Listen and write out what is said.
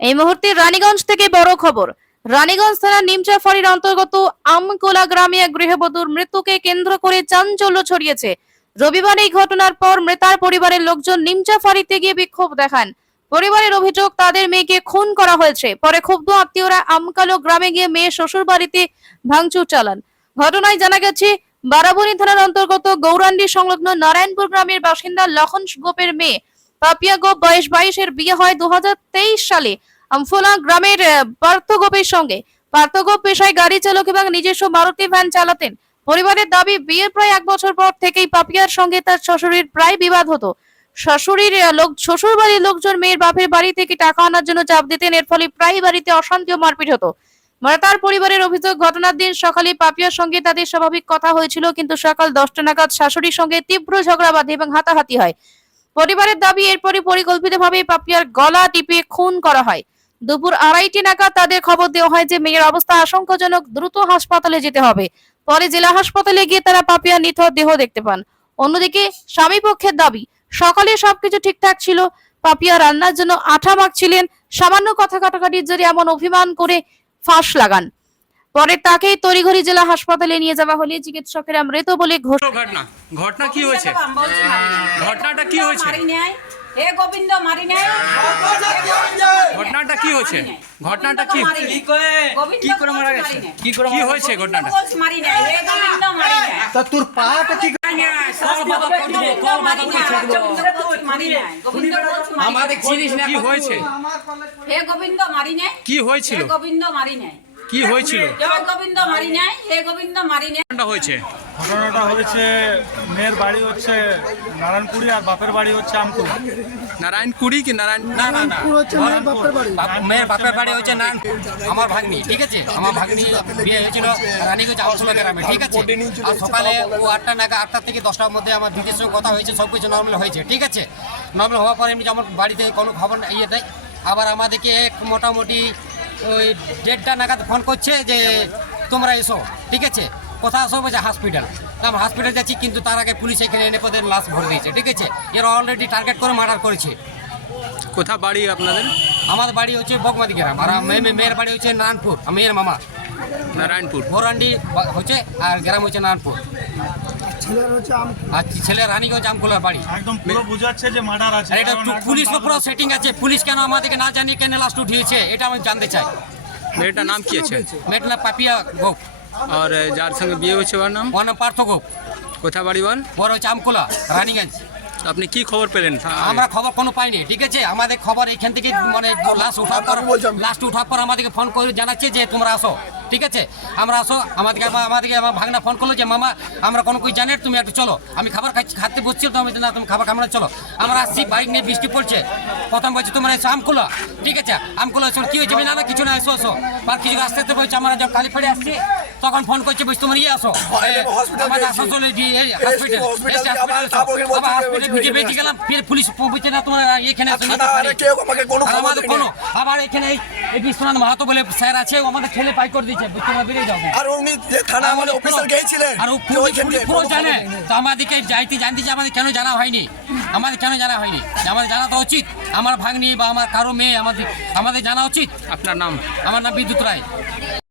এই মুহূর্তে রানীগঞ্জ থেকে বড় খবর। রানীগঞ্জ থানার নিমচাফাড়ির অন্তর্গত আমকোলা গ্রামে এক গৃহবধূর মৃত্যুকে কেন্দ্র করে চাঞ্চল্য ছড়িয়েছে। রবিবার এই ঘটনার পর মৃতার পরিবারের লোকজন নিমচাফাড়িতে গিয়ে বিক্ষোভ দেখান। পরিবারের অভিযোগ, তাদের মেয়েকে খুন করা হয়েছে। পরে ক্ষুব্ধ আত্মীয়রা আমকালো গ্রামে গিয়ে মেয়ে শ্বশুর বাড়িতে ভাঙচুর চালান। ঘটনায় জানা গেছে বারাবণী থানার অন্তর্গত গৌরান্ডি সংলগ্ন নারায়ণপুর গ্রামের বাসিন্দা লক্ষণ গোপের মেয়ে পাপিয়া গোপ বয়স বাইশের বিয়ে হয় দু হাজার তেইশ সালে। আমফোলা গ্রামের পার্থ গোপের সঙ্গে। পার্থ গোপ পেশায় গাড়ি চালক এবং নিজস্ব মারুতি ভ্যান চালাতেন। পরিবারের দাবি, বিয়ের প্রায় এক বছর পর থেকেই পাপিয়ার সঙ্গে তার শ্বশুরের প্রায় বিবাদ হতো। শাশুড়ির লোক শ্বশুর বাড়ির লোকজন মেয়ের বাপের বাড়ি থেকে টাকা আনার জন্য চাপ দিতেন। এর ফলে প্রায় বাড়িতে অশান্তি ও মারপিট হতো। মানে তার পরিবারের অভিযোগ, ঘটনার দিন সকালে পাপিয়ার সঙ্গে তাদের স্বাভাবিক কথা হয়েছিল, কিন্তু সকাল দশটা নাগাদ শাশুড়ির সঙ্গে তীব্র ঝগড়া বাঁধে এবং হাতাহাতি হয়। পরিবারের দাবি, এরপরই পরিকল্পিতভাবে পাপিয়ার গলা টিপে খুন করা হয়। দুপুর আড়াইটি নাগাদ তাদের খবর দেওয়া হয় যে, মেয়ের অবস্থা আশঙ্কাজনক, দ্রুত হাসপাতালে যেতে হবে। পরে জেলা হাসপাতালে গিয়ে তারা পাপিয়ার নিথর দেহ দেখতে পান। অন্যদিকে স্বামী পক্ষের দাবি, সকালে সবকিছু ঠিকঠাক ছিল, পাপিয়া রান্নার জন্য আঠা মাখছিলেন সামান্য কথা কাটাকাটির জন্য এমন অভিমান করে ফাঁস লাগান। পরে তাকে তড়িঘড়ি জেলা হাসপাতালে নিয়ে যাওয়া হলে চিকিৎসকেরা মৃত বলে ঘোষণা ঘটনা ঘটনা কি হয়েছে ঘটনাটা কি হয়েছে হে গোবিন্দ মারি নাই ঘটনাটা কি হয়েছে ঘটনাটা কি কি করে মারা গেছে কি কি হয়েছে ঘটনাটা মারি নাই হে গোবিন্দ মারি নাই তা তোর পাটা কি আমাদের কি হয়েছে হে গোবিন্দ মারি নাই কি হয়েছিল গোবিন্দ মারি নাই কি হয়েছিল? গোবিন্দ মারি নাই হে গোবিন্দ মারি নাই। ঘটনাটা হয়েছে? ঘটনাটা হয়েছে মেয়ের বাড়ি হচ্ছে নারায়ণপুরি আর বাপের বাড়ি হচ্ছে আমকুলা নারায়ণ কুড়ি কি নারায়ণ না না না। বাপ- মেয়ের বাপের বাড়ি হচ্ছে নারায়ণপুর আমার ভাগ্নি ঠিক আছে? আমার ভাগ্নি বিয়ে হয়েছিল রানী রানীগঞ্জ আউসলা গ্রামে ঠিক আছে? আর সকালে ও আটটা নাগা আটটা থেকে দশটার মধ্যে আমার দিদির সঙ্গে কথা হয়েছে সব কিছু নর্মাল হয়েছে ঠিক আছে? নর্মাল হওয়ার পরে এমনি যে আমার বাড়িতে কোনো খবর না- ইয়ে দেয়। আবার আমাদেরকে এক মোটামুটি ওই ডেটটা নাগাদ ফোন করছে যে তোমরা এসো ঠিক আছে? কোথায় আসো? বলছে হসপিটাল আমরা হসপিটাল যাচ্ছি কিন্তু তার আগে পুলিশ এখানে এনে পদের লাশ ভরে দিয়েছে ঠিক আছে? এরা অলরেডি টার্গেট করে মার্ডার করেছে। কোথা বাড়ি আপনাদের? আমার বাড়ি হচ্ছে বগমাদি গ্রাম আর মেয়ের বাড়ি হচ্ছে নারায়ণপুর আর মেয়ের মামা। নারায়ণপুর। গোরান্ডি বা- হচ্ছে আর গ্রাম হচ্ছে নারায়ণপুর। আর ছেলে রানীগঞ্জ আমকুলার বাড়ি। একদম পুরো বুঝাচ্ছে যে মার্ডার আছে। এটা কারণ টু- একদম পুলিশ পুরো সেটিং আছে। পুলিশ কেন আমাদেরকে না জানিয়ে কেন লাস্ট উঠিয়েছে এটা আমি জানতে চাই। মেয়েটার নাম কি আছে? পাপিয়া গোপ। আর যার সঙ্গে বিয়ে হয়েছে ওর নাম? ওর নাম পার্থ গোপ। কোথা বাড়ি বল? ওর হচ্ছে আমকুলা রানীগঞ্জ। আপনি কি খবর পেলেন? আমরা খবর কোনো পাইনি ঠিক আছে? আমাদের খবর এখান থেকে মানে লাস্ট উঠার পর লাস্ট উঠার পর আমাদেরকে ফোন করে জানাচ্ছে যে তোমরা আসো। ঠিক আছে? আমরা আসো, আমাদেরকে আমাদেরকে আমার ভাগনা ফোন করল যে, মামা, আমরা কোনো কিছু জানি তুমি একটু চলো। আমি খাবার খাচ্ছি, খাতে বসছি, তো আমি না, তুমি খাবার খাবার চলো। আমরা আসছি, বাইক নিয়ে বৃষ্টি পড়ছে। প্রথম বলছি, তোমরা এসো আমকুলো। ঠিক আছে, আমকুলো এসো। কি হয়েছে? না না, কিছু না, এসো এসো। আর কিছু আসতে আসতে বলছে, আমরা যখন কালী ফেড়ে আসছি তখন ফোন করছে বলছি তোমার ইয়ে আসো। আমাদের আসানসোলে হসপিটাল এসে হসপিটাল আবার হসপিটালে ঢুকে বেঁচে গেলাম ফির পুলিশ বলছে না তোমার এখানে আর আমাদের কোনো আবার এখানে এই- এই বিশ্বনাথ মাহাতো বলে স্যার আছে ও আমাদের ছেলে পাই করে দিচ্ছে তোমরা বেরিয়ে যাও। আর উনি থানা আমাদের অফিসার গিয়েছিলেন আর ও যে পুরো ওইখানকে পুরো জানে তো আমাদেরকে যাইতে জানতে যে আমাদের কেন জানা হয়নি আমাদের কেন জানা হয়নি আমাদের জানা তো উচিত আমার ভাগ্নি বা আমার কারও মেয়ে আমাদের আমাদের জানা উচিত। আপনার নাম? আমার নাম বিদ্যুৎ রায়।